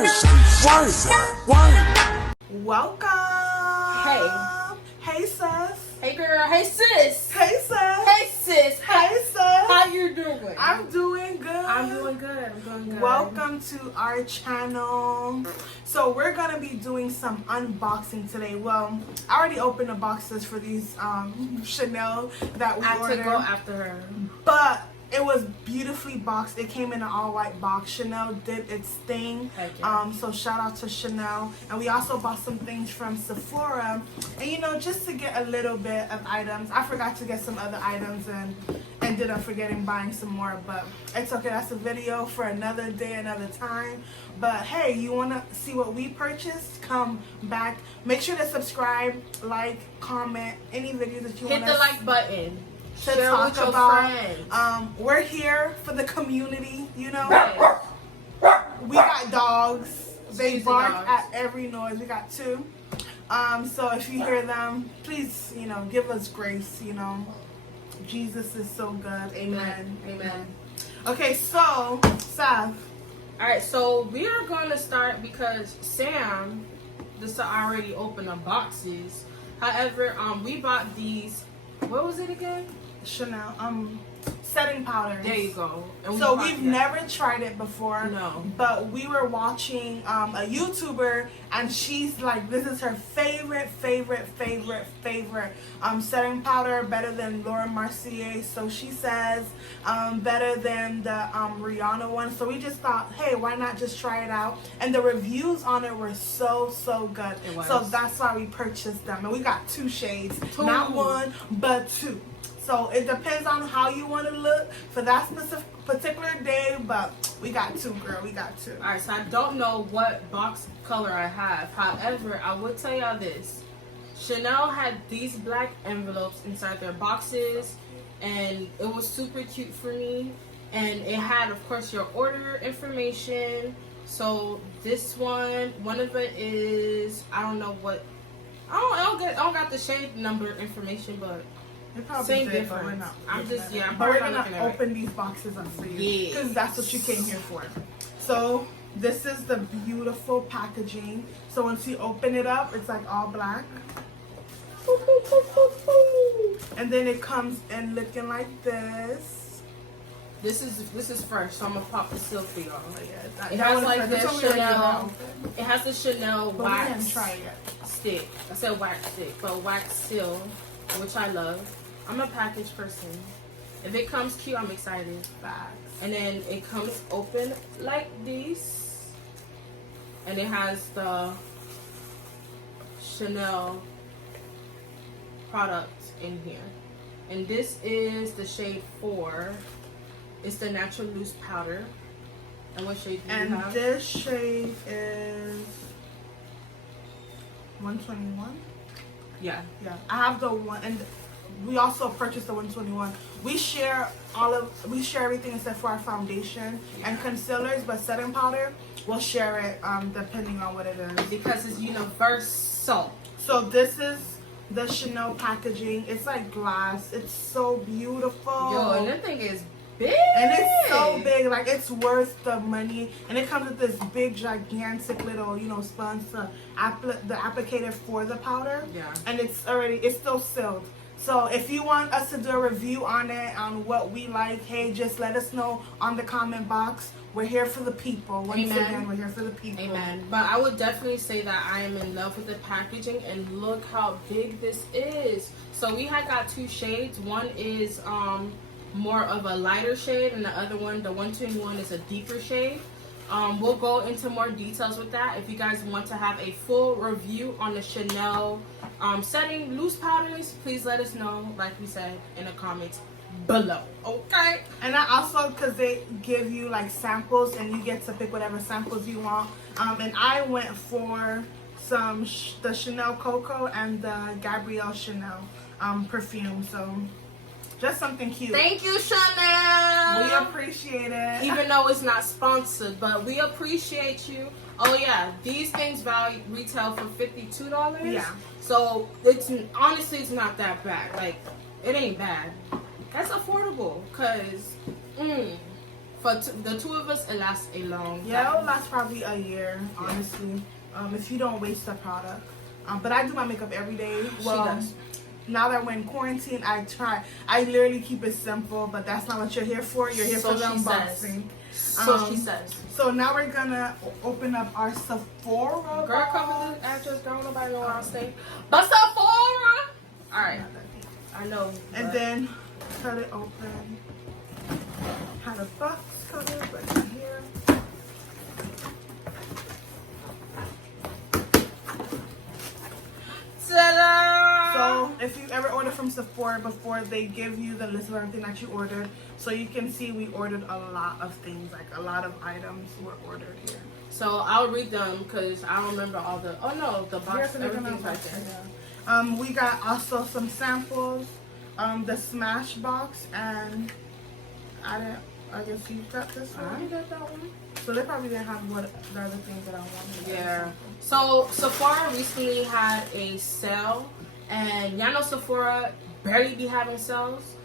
Welcome. Hey. Hey, sis. Hey, girl. Hey, sis. Hey, sis. Hey, sis. Hey, sis. How you doing? I'm doing good. I'm doing good. I'm doing good. Welcome to our channel. So we're going to be doing some unboxing today. Well, I already opened the boxes for these Chanel that we ordered. I to go after her. But it was beautifully boxed. It came in an all-white box. Chanel did its thing. Yeah. So shout out to Chanel. And we also bought some things from Sephora. And you know, just to get a little bit of items. I forgot to get some other items and ended up forgetting buying some more. But it's okay. That's a video for another day, another time. But hey, you want to see what we purchased? Come back. Make sure to subscribe, like, comment, any videos that you want to hit the like button. to share talk with your about. friends. We're here for the community, you know. Yes. We got dogs. They Cheesy bark dogs. at every noise. We got 2. So if you hear them, please, you know, give us grace, you know. Jesus is so good. Amen. Amen. Okay, so, Seth. Alright, so we are going to start because Sam just already opened the boxes. However, we bought these. What was it again? Chanel, setting powders. There you go. And So we've never tried it before. No. But we were watching a YouTuber, and she's like, this is her favorite setting powder, better than Laura Mercier. So she says better than the Rihanna one. So we just thought, hey, why not just try it out? And the reviews on it were so good. It was. So that's why we purchased them. And we got 2 shades. 2. Not 1, but 2. So it depends on how you want to look for that specific particular day, but we got 2, girl. We got 2. Alright, so I don't know what box color I have. However, I will tell y'all this. Chanel had these black envelopes inside their boxes, and it was super cute for me. And it had, of course, your order information. So this one of it is, I don't know what, I don't got the shade number information, but same difference. I'm we're gonna open these boxes up for you because that's what you came here for. So this is the beautiful packaging. So once you open it up, it's like all black, and then it comes in looking like this. This is fresh, so I'm gonna pop the seal for y'all. Yeah, it has like the Chanel. It has the Chanel but wax we didn't try it. stick. I said wax stick, but wax seal, which I love. I'm a package person. If it comes cute, I'm excited. Facts. And then it comes open like this, and it has the Chanel product in here. And this is the shade 4. It's the natural loose powder. And what shade do you have? And this shade is 121. Yeah. I have the one, and we also purchased the 121. We share everything except for our foundation and concealers, but setting powder we'll share it depending on what it is because it's universal. So this is the Chanel packaging. It's like glass. It's so beautiful. Yo, and that thing is big. And it's so big, like it's worth the money. And it comes with this big, gigantic little, you know, sponge, the applicator for the powder. Yeah. And it's still sealed. So if you want us to do a review on it, on what we like, hey, just let us know on the comment box. We're here for the people. Once again, we're here for the people. Amen. But I would definitely say that I am in love with the packaging, and look how big this is. So we had got 2 shades. One is more of a lighter shade, and the other one, the 121, is a deeper shade. We'll go into more details with that. If you guys want to have a full review on the Chanel setting loose powders, please let us know, like we said, in the comments below. Okay? And I also, because they give you like samples, and you get to pick whatever samples you want. And I went for the Chanel Coco and the Gabrielle Chanel perfume. So just something cute. Thank you, Chanel. We appreciate it. Even though it's not sponsored, but we appreciate you. Oh yeah, these things retail for $52. Yeah. So it's honestly, it's not that bad. Like, it ain't bad. That's affordable, cause For the two of us, it lasts a long time. Yeah, it'll last probably a year, honestly, if you don't waste the product. But I do my makeup every day. Well, she does. Now that we're in quarantine, I literally keep it simple, but that's not what you're here for. You're here for the unboxing. So she says. So now we're gonna open up our Sephora. Girl, cover the address. Don't nobody know where I stay. But Sephora! Alright. I know. And then cut it open. Had a box cutter right here. Ta-da! So if you ever order from Sephora before, they give you the list of everything that you ordered. So you can see we ordered a lot of things, like a lot of items were ordered here. So I'll read them because I don't remember all the. Oh no, the box. Everything's right there. We got also some samples, the Smash box, and I guess you got this one. I got that one. So they probably didn't have what the other things that I wanted. Yeah. So Sephora recently had a sale, and y'all know Sephora barely be having sales.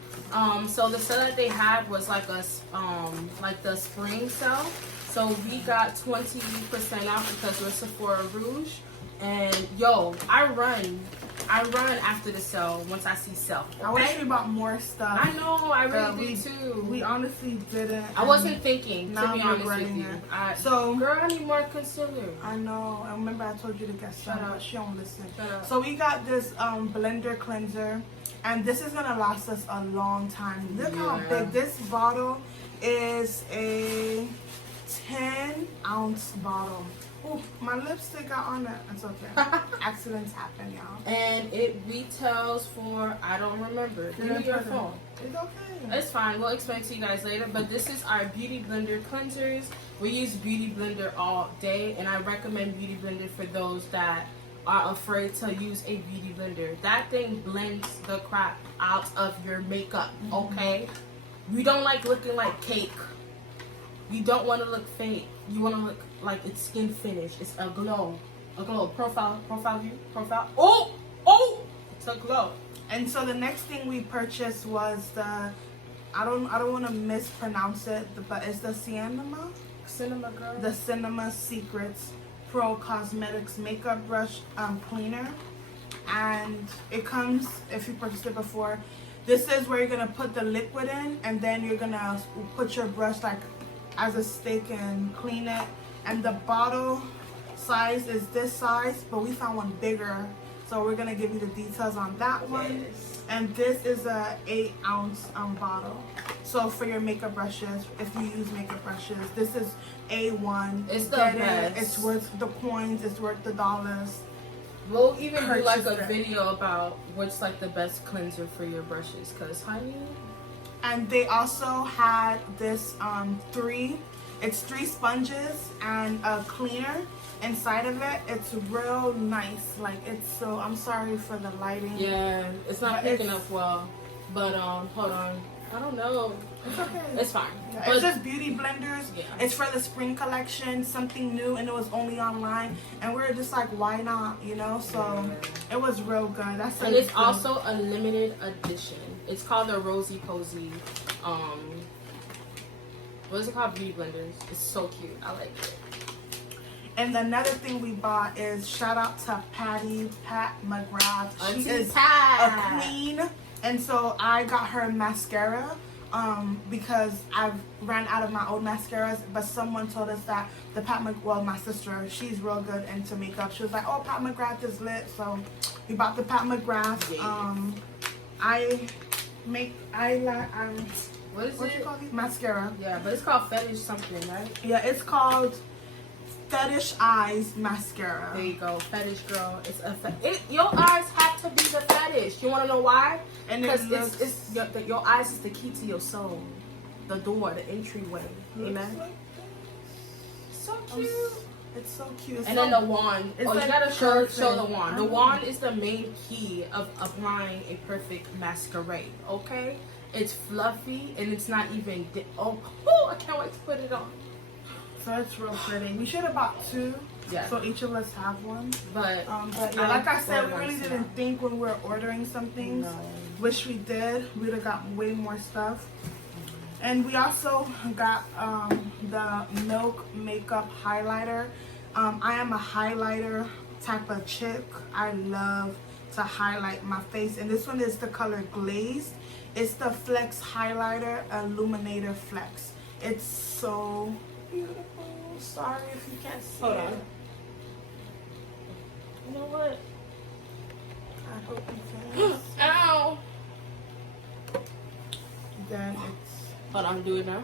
So the sale that they had was like like the spring sale. So we got 20% off because we're Sephora Rouge. And yo, I run after the sale once I see sale. I wish we bought more stuff. I know, I really do too. We honestly didn't. I wasn't thinking, to be honest with you. So, girl, I need more concealer. I know. I remember I told you to get some, but she don't listen. Shut up. So we got this blender cleanser, and this is gonna last us a long time. Look how big this bottle is. A 10-ounce bottle. Ooh, my lipstick got on it. It's okay. Accidents happen, y'all. And it retails for, I don't remember. Give me your phone. It's okay. It's fine. We'll explain to you guys later. But this is our Beauty Blender cleansers. We use Beauty Blender all day, and I recommend Beauty Blender for those that are afraid to use a Beauty Blender. That thing blends the crap out of your makeup, okay? You don't like looking like cake. You don't want to look fake. You want to look like it's skin finish. It's a glow. A glow. Profile view. Profile. Oh! It's a glow. And so the next thing we purchased was the, I don't want to mispronounce it, but it's the Cinema girl. The Cinema Secrets Pro Cosmetics Makeup Brush Cleaner. And it comes, if you purchased it before, this is where you're going to put the liquid in, and then you're going to put your brush like as a stick and clean it. And the bottle size is this size, but we found one bigger, so we're gonna give you the details on that one. Yes. And this is a 8-ounce bottle. So for your makeup brushes, if you use makeup brushes, this is A1. It's the best. It's worth the coins. It's worth the dollars. We'll even do like a video about what's like the best cleanser for your brushes, cause honey. And they also had this it's 3 sponges and a cleaner inside of it. It's real nice. Like, it's so, I'm sorry for the lighting. Yeah, it's not picking up well. But hold on. I don't know. It's okay. It's fine. Yeah, it's just beauty blenders. Yeah. It's for the spring collection, something new, and it was only online. And we were just like, why not? You know? So it was real good. That's and it's also a limited edition. It's called the Rosie Posie. What is it called? Beauty blenders. It's so cute. I like it. And another thing we bought is, shout out to Pat McGrath. She is a queen. And so I got her mascara because I've ran out of my old mascaras, but someone told us that the my sister, she's real good into makeup. She was like, oh, Pat McGrath is lit. So we bought the Pat McGrath. What is it? You call these? Mascara. Yeah, but it's called Fetish something, right? Yeah, it's called FetishEyes mascara. There you go, fetish girl. It's your eyes have to be the fetish. You want to know why? Because your eyes is the key to your soul, the door, the entryway. Amen. Like so cute. It's so cute. It's and then the wand. It's you like gotta show the wand. The wand is the main key of applying a perfect masquerade. Okay. It's fluffy and it's not even I can't wait to put it on. So it's real pretty. We should have bought 2, so each of us have one. But yeah, like I said, we really didn't think when we were ordering some things. No. Wish we did. We'd have got way more stuff. And we also got the Milk Makeup Highlighter. I am a highlighter type of chick. I love to highlight my face. And this one is the color Glazed. It's the Flex Highlighter Illuminator Flex. It's so beautiful. Sorry if you can't see Hold it. on. You know what? I hope you can. Ow! Then it's... Hold on, do it now.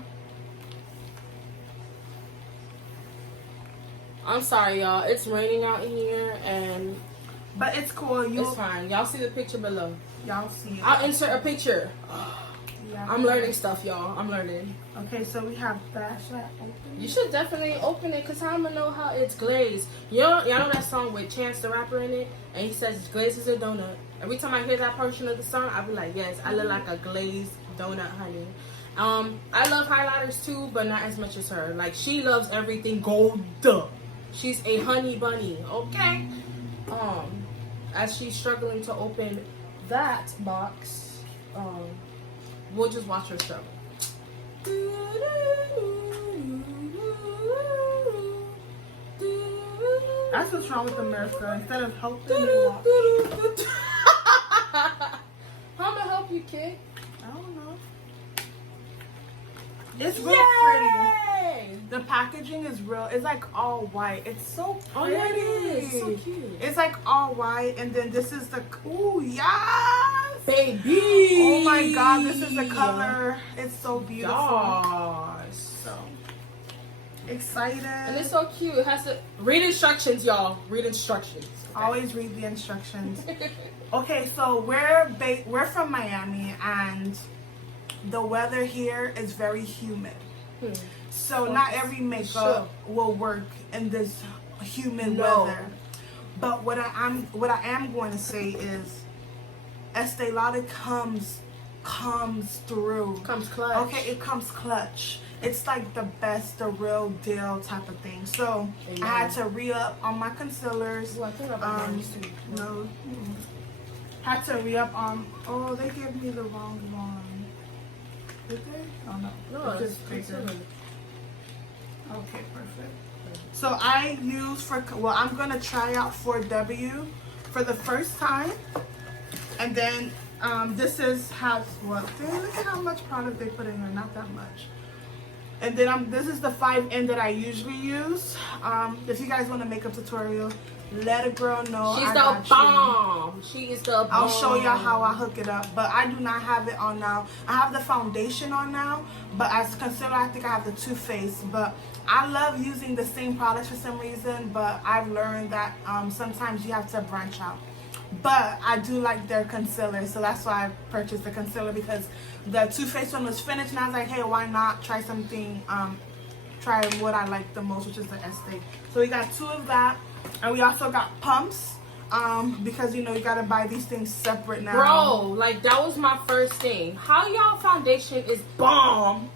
I'm sorry, y'all. It's raining out here, and But it's cool. it's fine. Y'all see the picture below. Y'all see it. I'll insert a picture. Yeah. I'm learning stuff, y'all. I'm learning. Okay, so we have that. Should I open You it? should definitely open it, because I'm going to know how it's glazed. Y'all know that song with Chance the Rapper in it? And he says, glazed is a donut. Every time I hear that portion of the song, I'll be like, yes, I look like a glazed donut, honey. I love highlighters too, but not as much as her. Like, she loves everything gold. She's a honey bunny, okay? As she's struggling to open that box, we'll just watch her struggle. That's what's wrong with America. Instead of helping you watch. How am I help you, kid? I don't know. It's real Yay! pretty. The packaging is real. It's like all white. It's so pretty. Oh yeah, it is. So cute. It's like all white, and then this is the ooh yes, Baby. oh my god, this is the color. It's so beautiful. Yes. So excited. And it's so cute. It has to read instructions, y'all. Read instructions. Okay? Always read the instructions. Okay, so we're from Miami, and the weather here is very humid. So not every makeup will work in this humid weather. But what I am going to say is Estée Lauder comes through. Comes clutch. Okay, it comes clutch. It's like the best, the real deal type of thing. So I had to re-up on my concealers. Well, I think about No. Had to re-up on, oh, they gave me the wrong one. Did they? Oh no. No, It's it's just bigger. concealer. Okay, perfect. So I use I'm gonna try out 4W for the first time, and then this is look at how much product they put in here, not that much. And then this is the 5N that I usually use. If you guys want a makeup tutorial, let a girl know. She's I the got bomb. you. She is the bomb. I'll show y'all how I hook it up, but I do not have it on now. I have the foundation on now, but as concealer, I think I have the Too Faced. But I love using the same products for some reason, but I've learned that sometimes you have to branch out. But I do like their concealer, so that's why I purchased the concealer, because the Too Faced one was finished, and I was like, hey, why not try something, try what I like the most, which is the Estée. So we got 2 of that, and we also got pumps, because you know you gotta buy these things separate now. Bro, like that was my first thing. How y'all foundation is bomb,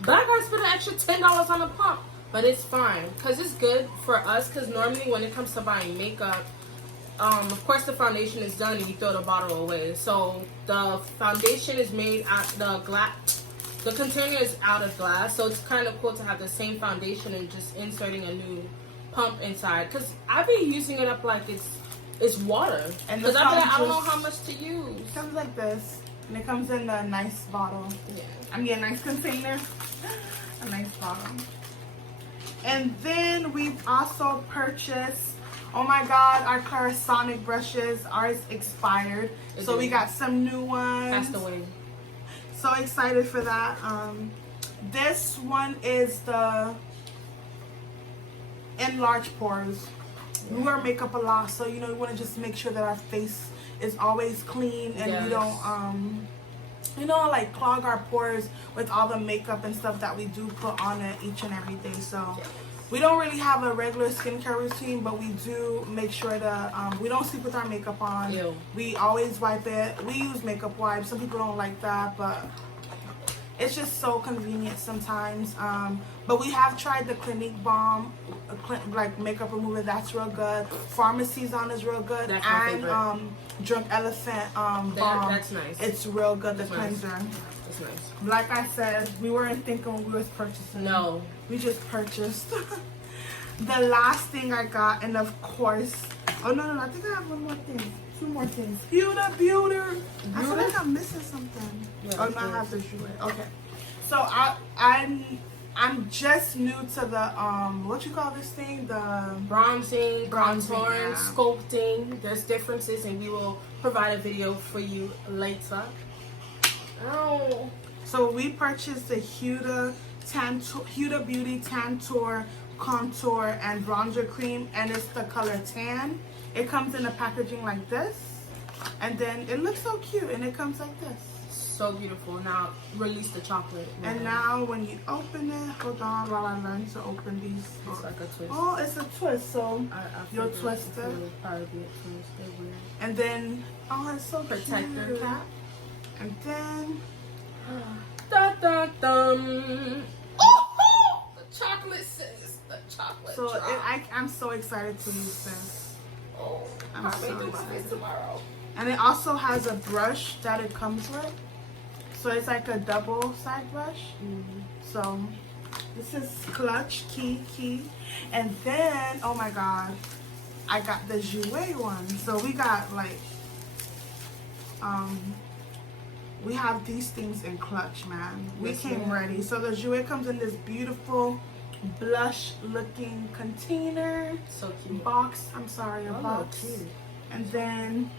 but I gotta spend an extra $10 on a pump. But it's fine, cause it's good for us. Cause normally when it comes to buying makeup, of course the foundation is done and you throw the bottle away. So the foundation is made out the container is out of glass, so it's kind of cool to have the same foundation and just inserting a new pump inside. Cause I've been using it up like it's water. And cause I don't know how much to use. It comes like this, and it comes in a nice bottle. Yeah. I mean a nice container, a nice bottle. And then we've also purchased, oh my god, our Clarisonic brushes. Ours expired, so we got some new ones. That's the way. So excited for that. This one is the enlarged pores. We wear makeup a lot, so you know we want to just make sure that our face is always clean, and we don't you know, like clog our pores with all the makeup and stuff that we do put on it each and every day. So we don't really have a regular skincare routine, but we do make sure to we don't sleep with our makeup on. Ew. We always wipe it. We use makeup wipes. Some people don't like that, but it's just so convenient sometimes. But we have tried the Clinique Balm, like makeup remover. That's real good. Pharmacy's on is real good. That's my and favorite. Drunk Elephant balm. That's nice. It's real good. The That's nice. cleanser. It's nice. Like I said, we weren't thinking we was purchasing. No. We just purchased. The last thing I got, and of course, oh no, I think I have one more thing. Two more things. Beauty. I feel like I'm missing something. Yeah, oh no, I have the jouet. Okay. So I'm just new to the what you call this thing? The Bronzing, contouring, yeah. sculpting. There's differences, and we will provide a video for you later. Oh. So we purchased the Huda Beauty Tantour Contour and Bronzer Cream, and it's the color tan. It comes in a packaging like this, and then it looks so cute, and it comes like this. So beautiful. Now release the chocolate. And now when you open it, hold on while I learn to open these. It's like a twist. Oh, it's a twist, so you'll twist it. Probably be a twist. They're weird. And then, oh, it's so Protector cute. cap. And then, Da da dum. Oh, the chocolate sis. The chocolate. so drop. I'm so excited to use this. Oh, I'm I so may do my excited. face tomorrow. And it also has a brush that it comes with. So it's like a double side brush. So this is clutch, key. And then, oh my God, I got the jouet one. So we got like, we have these things in clutch, man. We came ready. So the jouet comes in this beautiful blush looking container. So cute. Box, I'm sorry, a box. Cute. And then,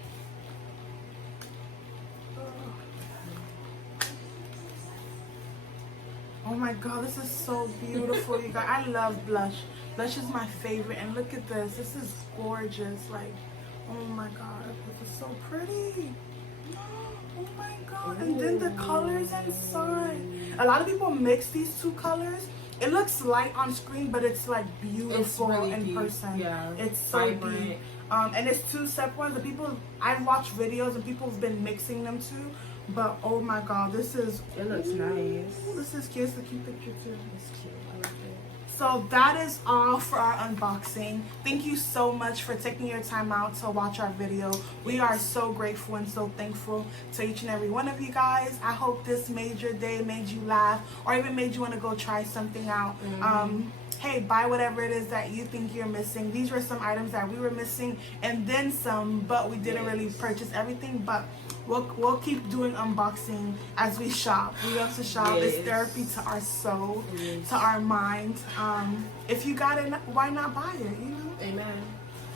oh my God, this is so beautiful, you guys. I love blush. Blush is my favorite. And look at this. This is gorgeous. Like, oh my God, this is so pretty. Oh my God. And then the colors inside. A lot of people mix these two colors. It looks light on screen, but it's like beautiful really in deep. person. Yeah, it's so vibrant. deep. And it's two separate ones. The people, I've watched videos and people have been mixing them too. But oh my God, this is, It looks nice. this is cute. It's a cute picture too. It's cute. I like it. So that is all for our unboxing. Thank you so much for taking your time out to watch our video. We are so grateful and so thankful to each and every one of you guys. I hope this made your day, made you laugh, or even made you want to go try something out. Hey, buy whatever it is that you think you're missing. These were some items that we were missing and then some, but we didn't really purchase everything. But we'll keep doing unboxing as we shop. We love to shop. It's therapy to our soul, to our mind. If you got it, why not buy it, you know? Amen.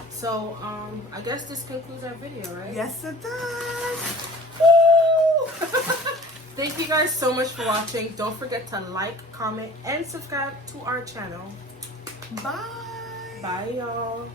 So, I guess this concludes our video, right? Yes, it does. Woo! Thank you guys so much for watching. Don't forget to like, comment, and subscribe to our channel. Bye. Bye, y'all.